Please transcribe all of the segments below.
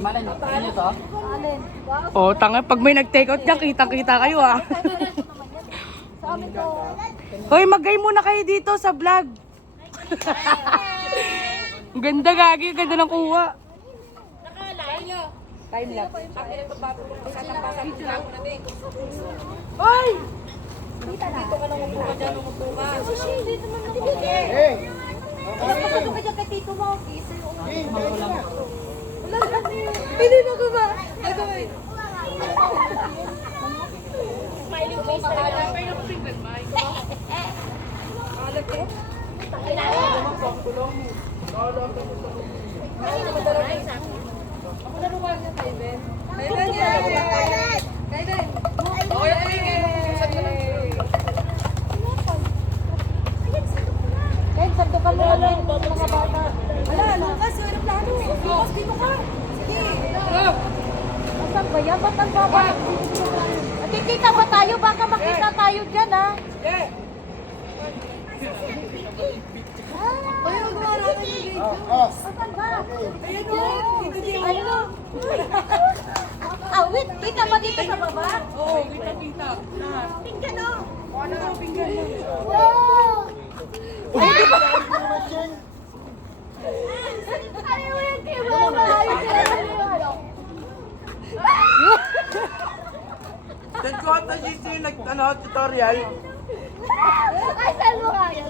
Malay nyo to? Alin? Wow. Oh, tanga, pag may nag-take out niya, kitang-kita kayo ah. Sa amin to. Hoy, mag-gay muna kayo dito sa vlog. Ang ganda gagi, ganda ng kuha. Time lapse. Hoy! Dito ka lang magbuka dyan, magbuka. Dito man ako. Hey! Pasok ka dyan kay tito mo. Isa yung wala lang. Pili na ko ba? Smiling face na lang. Pero yung single mic. Alat eh. Ako naruwa niya kay Ben. Kay Ben yan. Kay Ben. Okay, okay. Kahit santo ka mo lang mga bata. Wala, Lucas, yung aeroplano. Lucas, dito ka. Sige. Asan ba yan? Ba't ang baba? Nakikita ba tayo? Baka makita tayo dyan, ha? Ayaw, gumara ka ng video. Asan ba? Ayan o. Ano? Ah, wait. Kita ba dito sa baba? Oo, kita. Pinggan o. Ano ang pinggan mo? Wow! Ay, di ba? Ayaw yan kay Mama. Ayaw kay Mama. Then ko ata GC tutorial. Ay, saan mo kaya?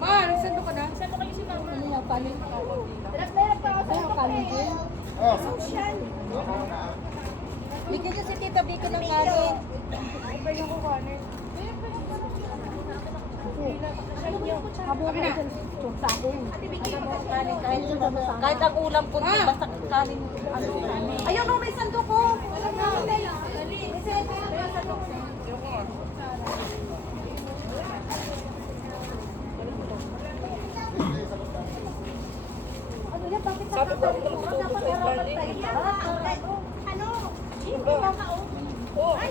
Ma, nagsando ka na? Sando kayo si Mama. Ano yung kanin? Hirap pa ako sa'yo, kanin din. Bigyan niyo si Tita Vicky ng kanin. Iba yung kukanin. Habukin na. Sa akin. Alam mo ang kanin, kahit ang ulam ko, basta kanin. Ayun o, may sando ko. Alam mo, may sando ko. Ano yan? Bakit nakakatawa? Dapat harapan tayo. Ano? Hindi ka ka. Ay,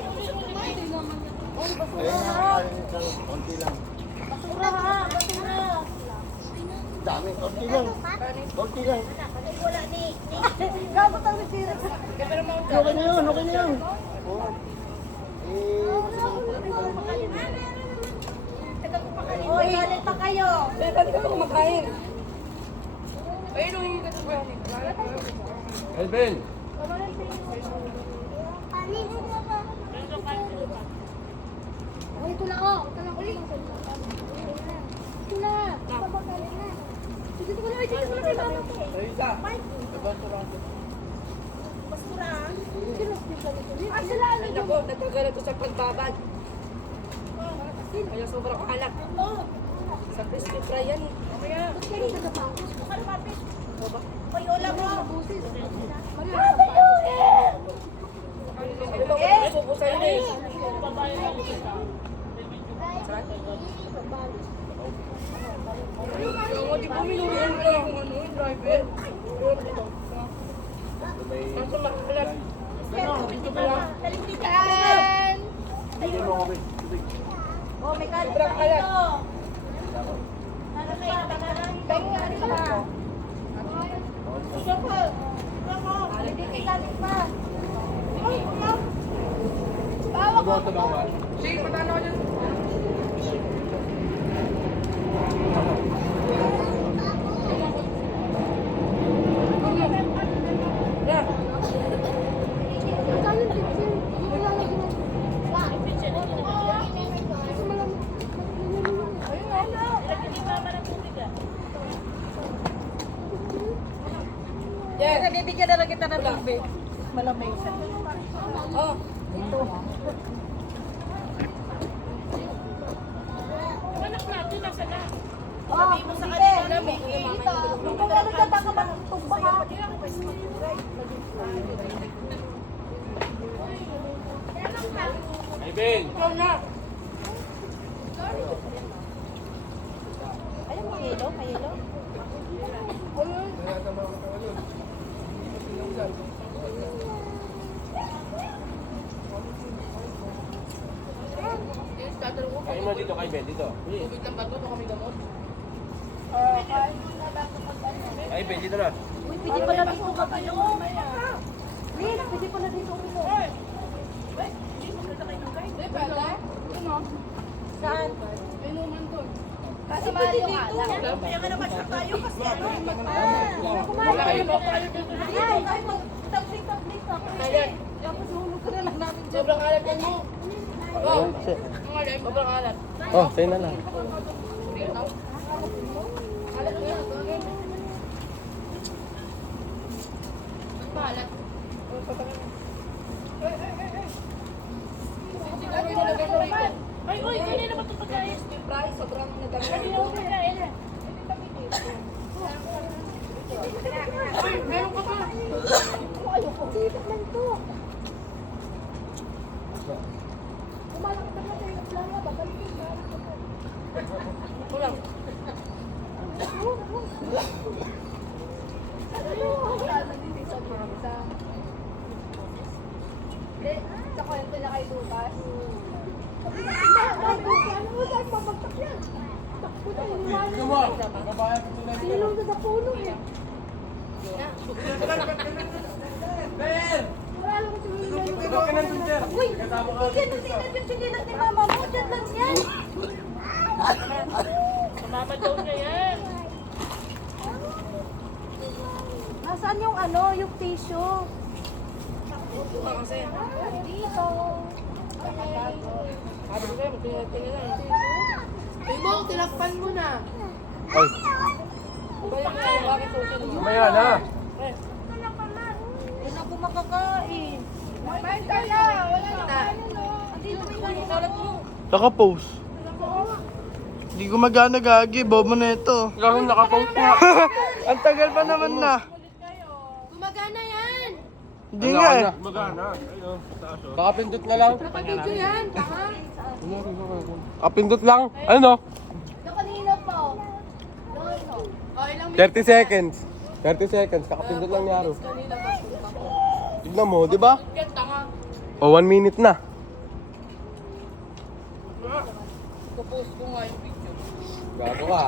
basura. Konti lang. Basura ha, basura. Dami, konti lang. Konti lang. Wala ni. Gabot ang sisira. Okay na yun, okay na yun. Oy, galit pa kayo. Pwede ka kumakain. Ayun ang hindi ka kumakain. Elvin! Oh, ito na oh. Ito na ulit. Ito na. Dito ko na. Dito ko na kay mama ko. Teresa! Basura. Ah, sila ano Ay, naku, nagkagalat ko sa pagbabad. Kaya sobrang alat. Sa crispy fry yan eh. Mamaya. Kaya hindi ka pa. Ano kapit? Oy, ola mo. Subusan yun eh. Oo, di ba minuhin ka kung ano yung driver? Kaso makalat. Talintikan. Oh, may kalit pa ito. Bengan pa. Soko. Hindi kalit pa. Bawak ko. Sige, patano ka dyan. Yeah. Yeah, bibigyan na lang kita ng tubig. Malamig. Oh. Ito. Anak natin, nasa na? Sabi mo sa kanila, may dito. Kung ano ka baka matugba ka. Elvin! Ikaw na. Ayun, mayelo, mayelo. Tatanong ko Kain mo dito kay Ben, dito. Tubig ng bato, kami gamot. Ay, Ben, dito na. Uy, pwede pala dito uminom. Wait, pwede pala dito uminom. Hindi, pala. Ano? Saan? May numan doon. Kasi pwede dito. Kaya nga naman siya tayo kasi ano. Kumain. Ay, ay, mag-tabling-tabling ka. Tapos hulog ka na lang namin dyan. Sobrang alat yan mo. Oh, ang alat, sobrang alat. Oh, sa'yo na lang. Alat na yan. Maalat. Ay, uy, hindi naman ito pagkain. Price, sobrang nadami. Ay, meron ka pa. Ayoko, sipit lang to. Kumalakit na tayo ng plano, babalikin ka. Kulang. Hindi, sa kwento niya kay Lucas. Come on! Kabayan ko na dito. Silong sa puno eh. Ben! Wala lang si William. Dito ka na dun, sir. Uy, Kasama ka. hindi yan ang yung sinilas ni mama mo. Diyan lang yan. Mama daw niya yan. Nasaan yung ano, yung tissue? Kasi, Dito. sabi ko kayo, magtingin lang. Timo, tinakpan mo na. Ay, Balik na, bakit susunod mo? mamaya na. Yan ako makakain. Kumain tayo, wala na. Andito yung kalat mo. Naka-post. Hindi gumagana gagi, bobo na ito. Gawin nakapost na. Ang tagal pa naman na. Gumagana yan. Hindi nga eh. Magana. Kakapindot na lang. Nakabidyo yan, tanga. Kapindot lang. Ano? Ito kanina pa. Doon. O, ilang 30 seconds. 30 seconds. Kakapindot lang ni Aro. kanina ba? Tignan mo, di ba? Yan, tanga. O, 1 minute na. Kupost ko nga yung video. Gago ka.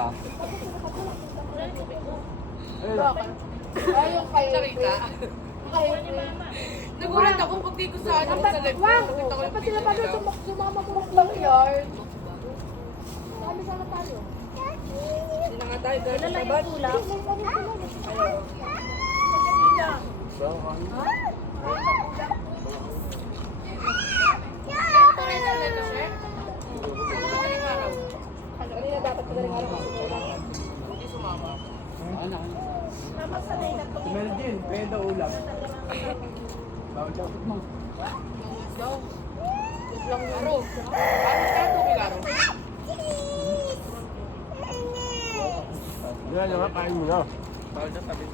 Ay, yung kay Charita. Nagulat ako pag di ko sa ano sa live. Nakita ko yung video nila. Sumama ko ng backyard. Hindi na nga tayo dahil sa bad. Kanina dapat kadaling araw kasi hindi sumama. Si Melvin, kaya daw ulam. Bawal daw. Daw. Lang araw. Ano ka tubig araw? Yan nga, kain mo na. Bawal daw tabi.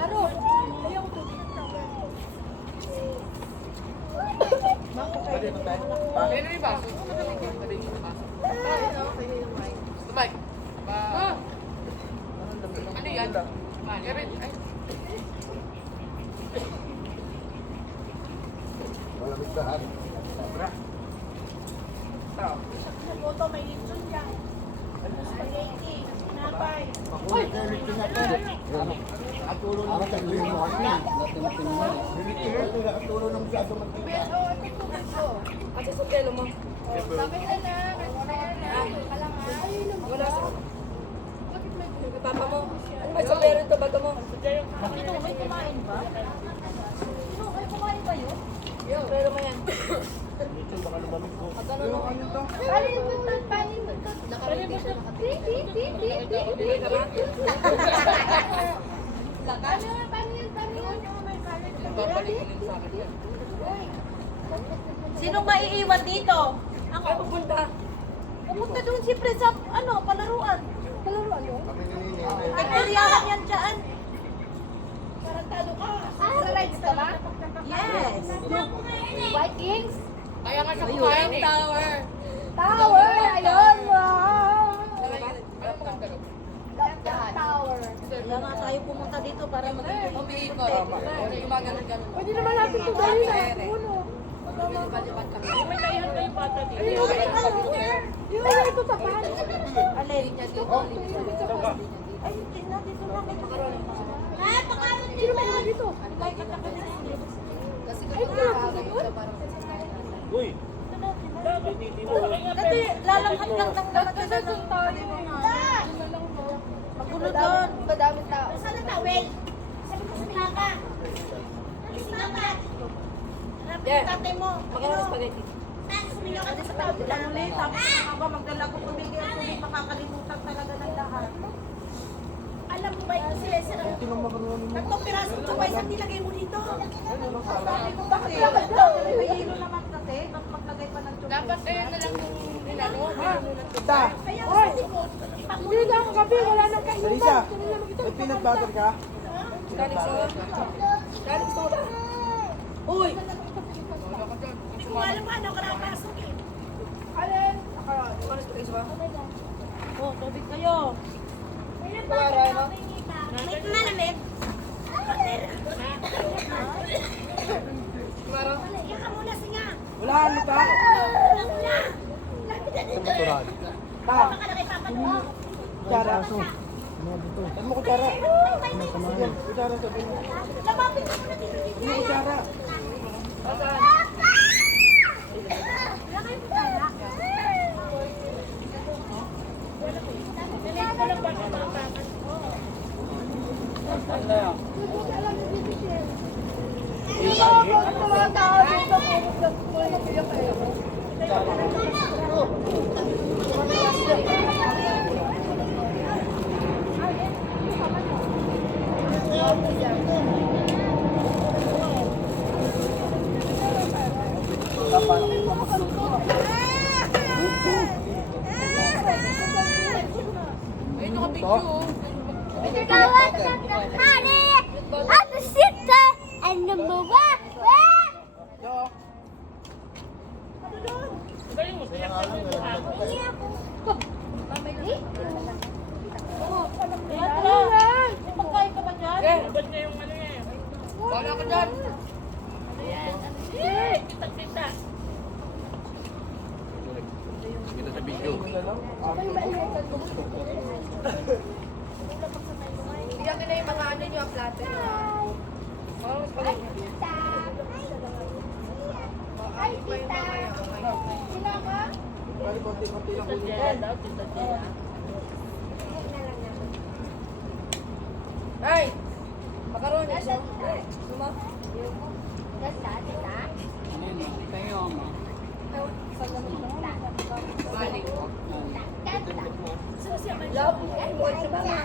Aro, ayaw ko. Ayun na yung baso. Sabi yung baso. Tumay. Ano yan? Kevin, ay. Malamig ka, Han. Moto, may lechon yan. Spaghetti, tinapay. Nakatulo ng tagli mo kasi. Nakatulo ng masyado magtigas. Kasi sa telo mo. Wala sa... Papa mo. Ano ba sa pero ito? Bato mo. Sino, may kumain ba? Sino, may kumain ba yun? Pero mo yan. Paano yung buntot? Paano yung buntot? Bigay ka ba? Paano yun? Papaligin sa akin yan. Sinong maiiwan dito? Ako pupunta. Pumunta doon siyempre sa, palaruan. Palaruan yun? Kami nilini. Nagkariyahan yan dyan. Tarantado ka. Sa rides ka ba? Yes. Vikings? Kaya nga siya kumain eh. Tower. Tower! Ayun! Wow! Alam mo kang galog. Tower. Kaya nga tayo pumunta dito para mag-ikot. Umiikot. Kaya yung mga ganun-ganun. Pwede naman natin ito dahil sa puno. Lipat-lipat kami. May kaihan kayo bata dito. Ayun, ito tapan. Alin? Ay, tingnan dito na. Sino may naman dito? Ay, katakan na dito. Kasi kung nakakagay ka parang Uy! Dati, lalamhat lang ng lalagay na ng tayo. Magulo doon. madaming tao. Saan ang tawel? Sabi ko sa Maka. Maka. Yeah. Tatay mo. Magkano spaghetti? Sumigaw ka din sa tao. Ulit. Tapos ako magdala ko tubig. Yung tubig makakalimutan talaga ng lahat. Alam mo ba yung sila? Tatlong piraso ito ba isang nilagay mo dito? Sabi ko bakit naman ito? May hilo naman kasi. Tapos maglagay pa ng tubig. Dapat kayo na lang yung nilano. Ita! Kaya sabi ko, Hindi na ako gabi, wala nang kainuman. Larissa! May peanut butter ka? Galing sa... Galing sa... Uy! hindi ko alam ano ka nakapasok eh. Alin? Ano sa isa ba? Oh, tubig kayo. Kuwara, no? May malamig. Kuwara? Iyak ka muna, singa. Wala ano pa? Wala muna. Lapit na dito. Pa! Baka na kay Papa mo. Kutsara. Saan mo kutsara? Sige, kutsara sabi mo. Lamapit ka muna dito. Ano kutsara? Wala kayong kutsara. Ayun yung kapicture. Honey, I'm the sister and number one. Magkain ka ba dyan? Eh! Wala ka dyan! Kita sa video. Iyak na yung mga ano nyo, ang plato nyo. Parang spaghetti. Ay, tita. Sino ka? Bali, konti-konti lang ulit. Ay! Macaroni. Suma. Tita, tita. Balik. Tata. Love. Ay, mo ito ba nga?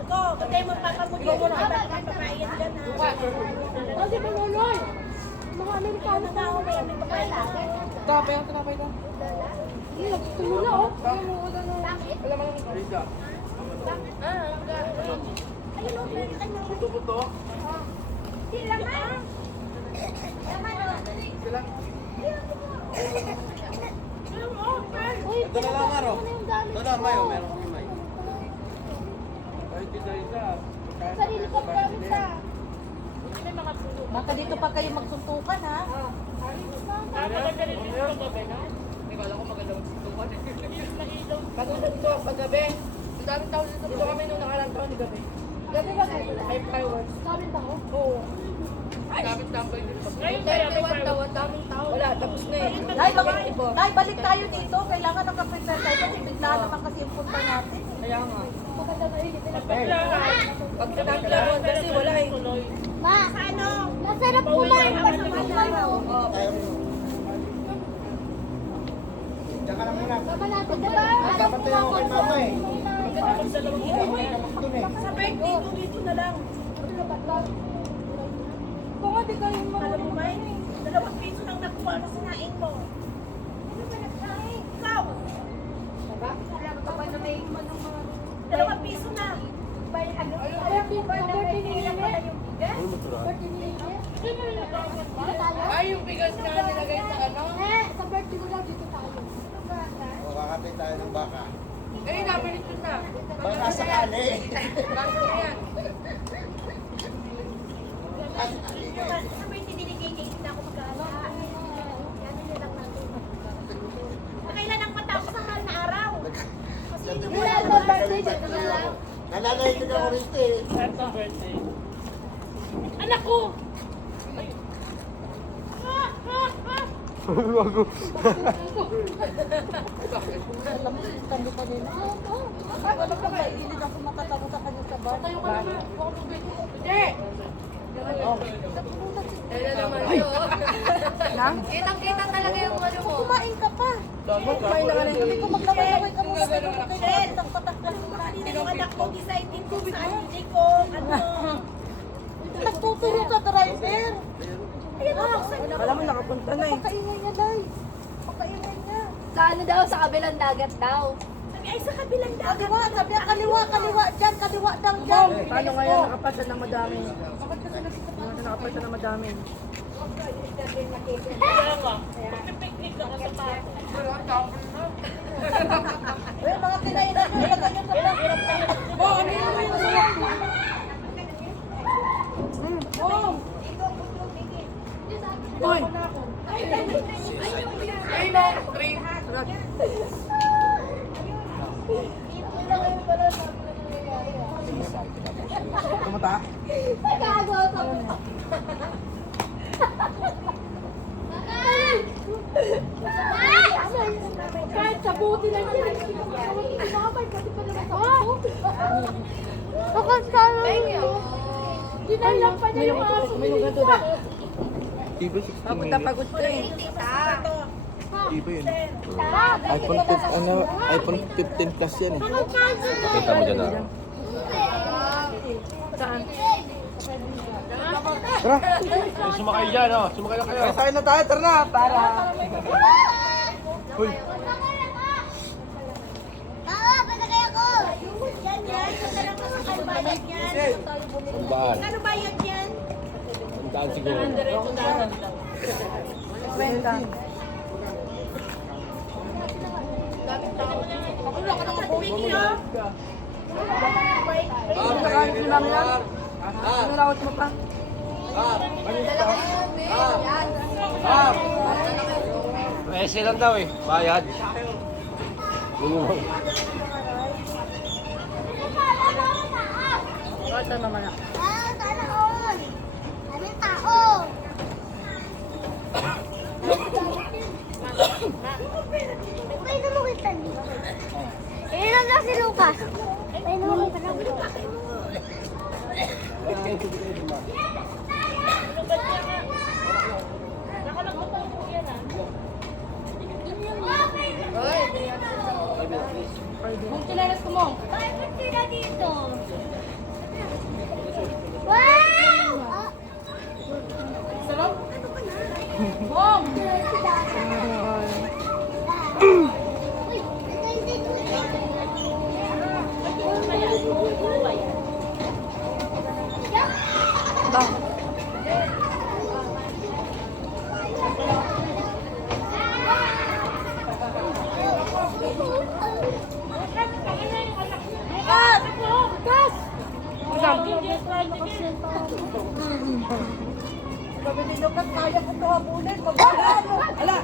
Ako, patay mo papa mo dito. Baka papayat dyan ha. Kasi manunoy. Mga Amerikano Ano tao may may papayat? Tapay ang tinapay ko. tulo na oh. Wala mang Larissa, Ayun o, pwede ka na. buto-buto. Sila ka. Sila. Uy, Ito na lang, Maro. ano yung gamit Ito na, Mayo. Meron kami Mayo. Ay, tita Isa. sarili kong gamit sa. Baka dito pa kayo magsuntukan ha. Kala ko maganda magsuntukan eh. Katulad ito, paggabi. Ang daming tao dito. Dito kami nung nakarang taon ni gabi. Gabi ba kayo? May fireworks. Gamit ako? Oo. Ay, daming tambay dito. Ngayon kaya may fireworks. Ang daming tao. Wala, tapos na eh. Nay, balik tayo dito. Kailangan nakaprepare tayo kasi bigla naman kasi yung punta natin. Kaya nga. Maganda na yun. Pag tinaglaruan kasi wala eh. Ma, masarap kumain pa sa kayo. Diyan ka lang muna. Mama natin, diba? Dapat tayo kay mama eh. Sa birthday ko dito na lang. Kung hindi kayo mga Alam mo ba yun? 2 piso lang nakuha na sinain mo. Ano ba nagsain? Ikaw! Alam ka ba na may 2 piso na? birthday ni Nene. Birthday ni Nene. Ay, yung bigas na nilagay sa ano? Sa birthday ko lang dito tayo. O, kakatay tayo ng baka. Eh, nabilit ko na. Baka nasa kali. Bakit na yan? Sa birthday binigay niya, hindi na ako mag-aala. Yan lang natin. Alala ito na ko rin birthday. Anak ko! Bago. Alam mo, tanda ka nila. Wala ka ba? Hindi ako makatago sa kanya sa bar. Tayo ka naman. Hindi! Kaya naman yun. Kitang-kita talaga yung ano mo. Kumain ka pa. Kumain na ka na Hindi ko maglaway-laway ka muna. Hindi ko kayo patak-patak ka. Yung anak ko, decided ko saan hindi ko, ano. Nagtuturo sa driver. Alam mo, nakapunta na eh. Pakaingay niya, Day. Pakaingay niya. Sa ano daw, sa kabilang dagat daw. Ay, sa kabilang dagat. Kaliwa, sabi niya, kaliwa, kaliwa dyan, kaliwa daw dyan. Paano kaya nakapasya ng madami? Paano nakapasya ng madami? Uy, mga kinainan niyo, ilagay niyo sa bag. Oh, ano yun? Uy! Kumata? Kahit sa buti lang yan. Kumapay, pati pa naman sa buti. Thank you. Dinailang pa niya yung aso. Iba 16 Papunta minutes. pagod ka eh. Iba yun. iPhone 15, ano, iPhone 15 plus yan eh. Kita mo dyan na. Saan? Tara! Sumakay dyan, oh. Sumakay na kayo. Kain na tayo, tara na! Tara! Uy! Baba, patagay ako. Yan, yan. Punta lang sa kalbayad yan. Tandaan. Ano bayad yan? Tandaan siguro. Kwenta. Wala ka naman tumingin, ha? Ano nakalit mo lang yan? Ano nakot mo pa? Pwese lang daw eh. Bayad. Minimum. Bakit na mamaya? Ah, sana all. Daming tao. Pwede mo kita dito. Inom lang si Lucas. Pwede mo kita dito. Kung chinelas ko mo. Bakit sila dito? Wow! Mom! Uy, hindi ko Ba? Gas! Sabi ni Lucas, kaya ko ito habulin. Magkano? Ala!